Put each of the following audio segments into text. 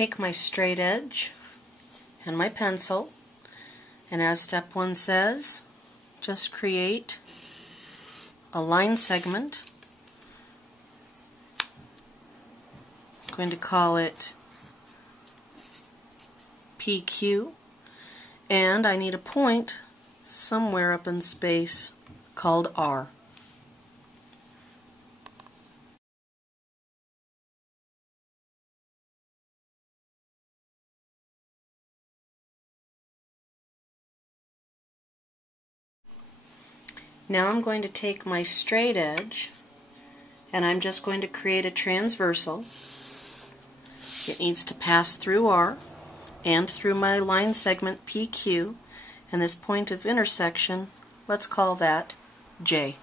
take my straight edge and my pencil, and as step 1 says, just create a line segment. I'm going to call it PQ, and I need a point somewhere up in space called R. Now I'm going to take my straight edge and I'm just going to create a transversal. It needs to pass through R and through my line segment PQ, and this point of intersection, let's call that J.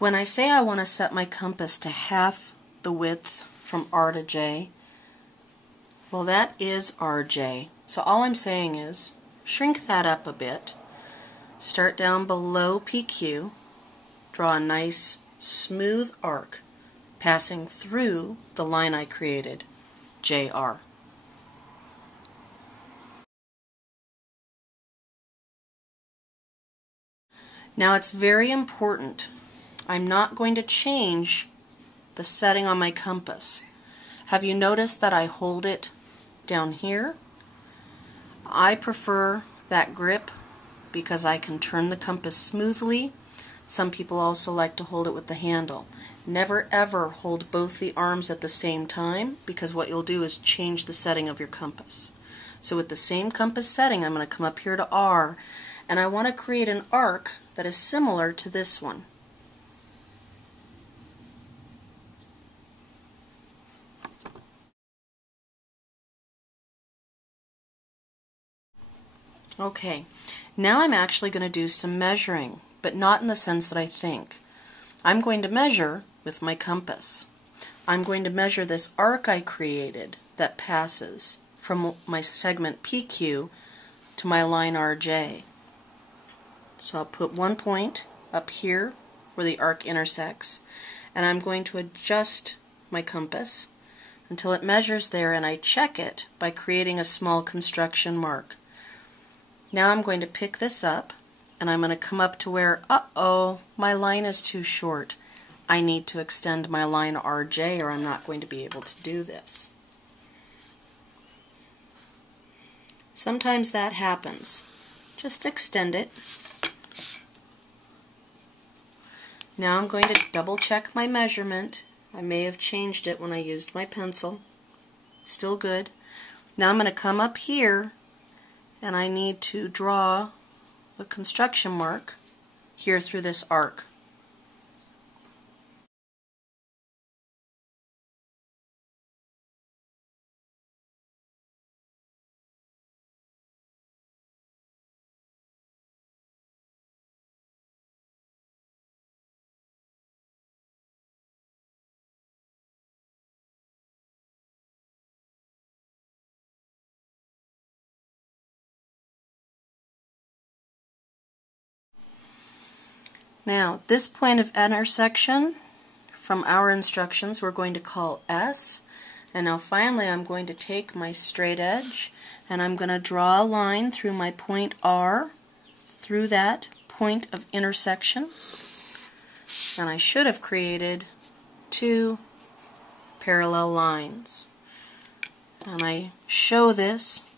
When I say I want to set my compass to half the width from R to J, well, that is RJ. So all I'm saying is shrink that up a bit, start down below PQ, draw a nice smooth arc passing through the line I created, JR. Now it's very important, I'm not going to change the setting on my compass. Have you noticed that I hold it down here? I prefer that grip because I can turn the compass smoothly. Some people also like to hold it with the handle. Never ever hold both the arms at the same time, because what you'll do is change the setting of your compass. So with the same compass setting, I'm going to come up here to R, and I want to create an arc that is similar to this one. Okay, now I'm actually going to do some measuring, but not in the sense that I think. I'm going to measure with my compass. I'm going to measure this arc I created that passes from my segment PQ to my line RJ. So I'll put one point up here where the arc intersects, and I'm going to adjust my compass until it measures there, and I check it by creating a small construction mark. Now I'm going to pick this up, and I'm going to come up to where, my line is too short. I need to extend my line RJ, or I'm not going to be able to do this. Sometimes that happens. Just extend it. Now I'm going to double check my measurement. I may have changed it when I used my pencil. Still good. Now I'm going to come up here, and I need to draw a construction mark here through this arc. Now, this point of intersection from our instructions we're going to call S. And now finally I'm going to take my straight edge and I'm going to draw a line through my point R, through that point of intersection. And I should have created two parallel lines. And I show this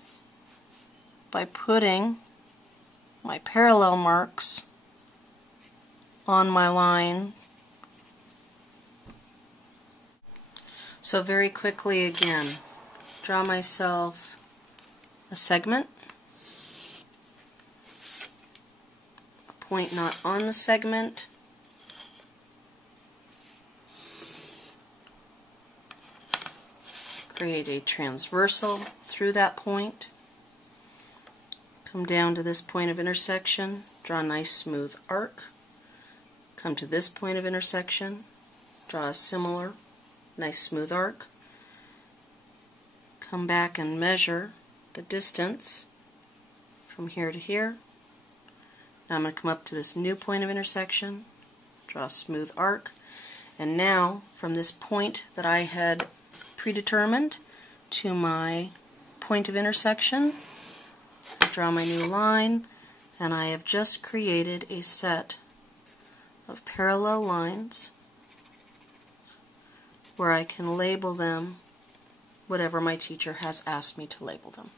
by putting my parallel marks on my line. So very quickly again, draw myself a segment, a point not on the segment, create a transversal through that point, come down to this point of intersection, draw a nice smooth arc, come to this point of intersection, draw a similar nice smooth arc, come back and measure the distance from here to here, Now I'm going to come up to this new point of intersection, draw a smooth arc, and now from this point that I had predetermined to my point of intersection, I draw my new line, and I have just created a set of parallel lines where I can label them whatever my teacher has asked me to label them.